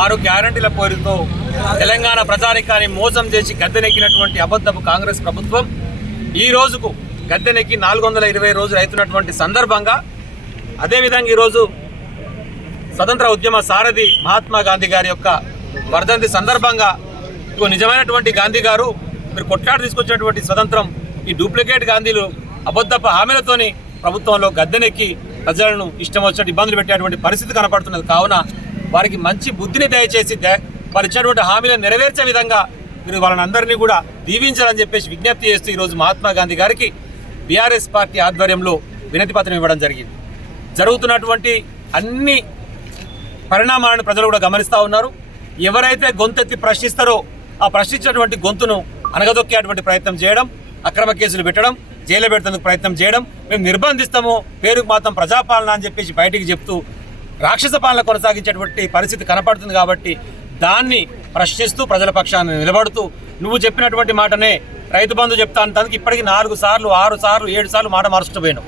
ఆరు గ్యారంటీల పేరుతో తెలంగాణ ప్రజానికాన్ని మోసం చేసి గద్దెనెక్కినటువంటి అబద్ధపు కాంగ్రెస్ ప్రభుత్వం ఈ రోజుకు గద్దెనెక్కి నాలుగు వందల ఇరవై రోజులు అవుతున్నటువంటి సందర్భంగా అదేవిధంగా ఈరోజు స్వతంత్ర ఉద్యమ సారథి మహాత్మా గాంధీ గారి యొక్క వర్ధంతి సందర్భంగా ఇగో నిజమైనటువంటి గాంధీ గారు మీరు కొట్లాట తీసుకొచ్చినటువంటి స్వతంత్రం ఈ డూప్లికేట్ గాంధీలు అబద్ధపు హామీలతోని ప్రభుత్వంలో గద్దెనెక్కి ప్రజలను ఇష్టం వచ్చినట్టు ఇబ్బందులు పెట్టేటువంటి పరిస్థితి కనపడుతున్నది. కావున వారికి మంచి బుద్ధిని దయచేసి వారు ఇచ్చినటువంటి హామీలను నెరవేర్చే విధంగా మీరు వాళ్ళని అందరినీ కూడా దీవించాలని చెప్పేసి విజ్ఞప్తి చేస్తూ ఈరోజు మహాత్మా గాంధీ గారికి బీఆర్ఎస్ పార్టీ ఆధ్వర్యంలో వినతి పత్రం ఇవ్వడం జరిగింది. జరుగుతున్నటువంటి అన్ని పరిణామాలను ప్రజలు కూడా గమనిస్తూ ఉన్నారు. ఎవరైతే గొంతెత్తి ప్రశ్నిస్తారో ఆ ప్రశ్నించినటువంటి గొంతును అనగదొక్కేటువంటి ప్రయత్నం చేయడం అక్రమ కేసులు పెట్టడం జైలు పెడుతుందుకు ప్రయత్నం చేయడం మేము నిర్బంధిస్తాము పేరుకు మాత్రం ప్రజాపాలన అని చెప్పేసి బయటికి చెప్తూ రాక్షస పాలన కొనసాగించేటువంటి పరిస్థితి కనపడుతుంది కాబట్టి దాన్ని ప్రశ్నిస్తూ ప్రజల పక్షాన్ని నిలబడుతూ నువ్వు చెప్పినటువంటి మాటనే రైతు బంధు చెప్తాను తనకి ఇప్పటికి నాలుగు సార్లు ఆరు సార్లు ఏడు సార్లు మాట మార్చుకుపోయాను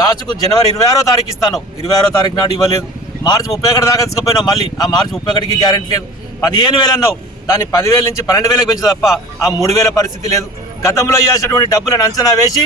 లాస్ట్కు జనవరి ఇరవై ఆరో తారీఖు ఇస్తాను. ఇరవై ఆరో తారీఖు నాడు ఇవ్వలేదు. మార్చి ముప్పై ఒకటి దాకా తీసుకుపోయినావు మళ్ళీ. ఆ మార్చి ముప్పై ఒకటికి గ్యారెంటీ లేదు. పదిహేను వేలు అన్నావు. దాన్ని పదివేల నుంచి పన్నెండు వేలకు పెంచు తప్ప ఆ మూడు వేల పరిస్థితి లేదు. గతంలో ఇవ్వాల్సినటువంటి డబ్బులను అంచనా వేసి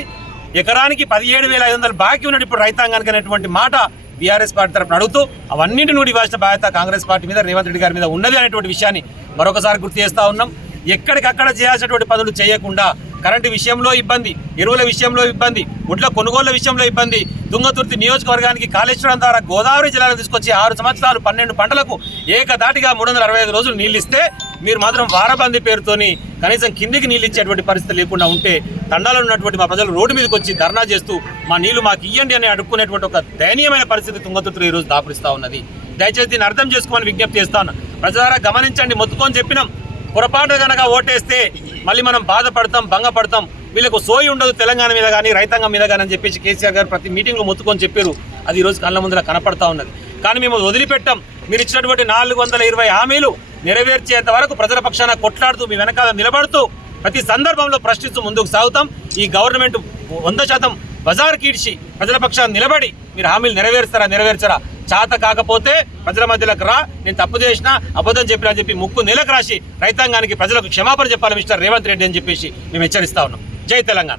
ఎకరానికి పదిహేడు వేల ఐదు వందలు బాకీ ఉన్నట్టు ఇప్పుడు రైతాంగానికి అనేటువంటి మాట బీఆర్ఎస్ పార్టీ తరపున అడుగుతూ అవన్నింటి నుండి ఇవ్వాల్సిన బాధ్యత కాంగ్రెస్ పార్టీ మీద రేవంత్ రెడ్డి గారి మీద ఉన్నది అనేటువంటి విషయాన్ని మరొకసారి గుర్తు చేస్తా ఉన్నాం. ఎక్కడికక్కడ చేయాల్సినటువంటి పనులు చేయకుండా కరెంటు విషయంలో ఇబ్బంది ఎరువుల విషయంలో ఇబ్బంది ఒడ్ల కొనుగోళ్ళ విషయంలో ఇబ్బంది. దుంగతుర్తి నియోజకవర్గానికి కాళేశ్వరం ద్వారా గోదావరి జిల్లాలో తీసుకొచ్చి ఆరు సంవత్సరాలు పన్నెండు పంటలకు ఏకదాటిగా మూడు వందల అరవై ఐదు రోజులు నీళ్ళు ఇస్తే మీరు మాత్రం వారబంది పేరుతోని కనీసం కిందికి నీళ్ళు ఇచ్చేటువంటి పరిస్థితి లేకుండా ఉంటే తండాలో ఉన్నటువంటి మా ప్రజలు రోడ్డు మీదకి వచ్చి ధర్నా చేస్తూ మా నీళ్ళు మాకు ఇయ్యండి అని అడుక్కునేటువంటి ఒక దయనీయమైన పరిస్థితి తుంగతుర్తిలో ఈరోజు దాపురిస్తూ ఉన్నది. దయచేసి దీన్ని అర్థం చేసుకోమని విజ్ఞప్తి చేస్తాను ఉన్నా. ప్రజలారా గమనించండి మొత్తుకొని చెప్పినాం. పొరపాటు కనుక ఓటేస్తే మళ్ళీ మనం బాధపడతాం భంగపడతాం. వీళ్ళకు సోయి ఉండదు తెలంగాణ మీద కానీ రైతాంగం మీద కానీ అని చెప్పేసి కేసీఆర్ గారు ప్రతి మీటింగ్లో మొత్తుకొని చెప్పారు. అది ఈరోజు కళ్ళ ముందర కనపడతా ఉన్నది. కానీ మేము వదిలిపెట్టాం. మీరు ఇచ్చినటువంటి నాలుగు వందల ఇరవై హామీలు నెరవేర్చేంత వరకు ప్రజల పక్షాన కొట్లాడుతూ మీ వెనకాల నిలబడుతూ ప్రతి సందర్భంలో ప్రశ్నిస్తూ ముందుకు సాగుతాం. ఈ గవర్నమెంట్ వంద శాతం బజార్ కీడ్చి ప్రజల పక్షాన నిలబడి మీరు హామీలు నెరవేరుస్తారా నెరవేర్చరా? చాత కాకపోతే ప్రజల మధ్యలోకి రా. నేను తప్పు చేసినా అబద్ధం చెప్పిన అని చెప్పి ముక్కు నెలకు రాసి రైతాంగానికి ప్రజలకు క్షమాపణ చెప్పాలి మిస్టర్ రేవంత్ రెడ్డి అని చెప్పేసి మేము హెచ్చరిస్తా ఉన్నాం. జై తెలంగాణ.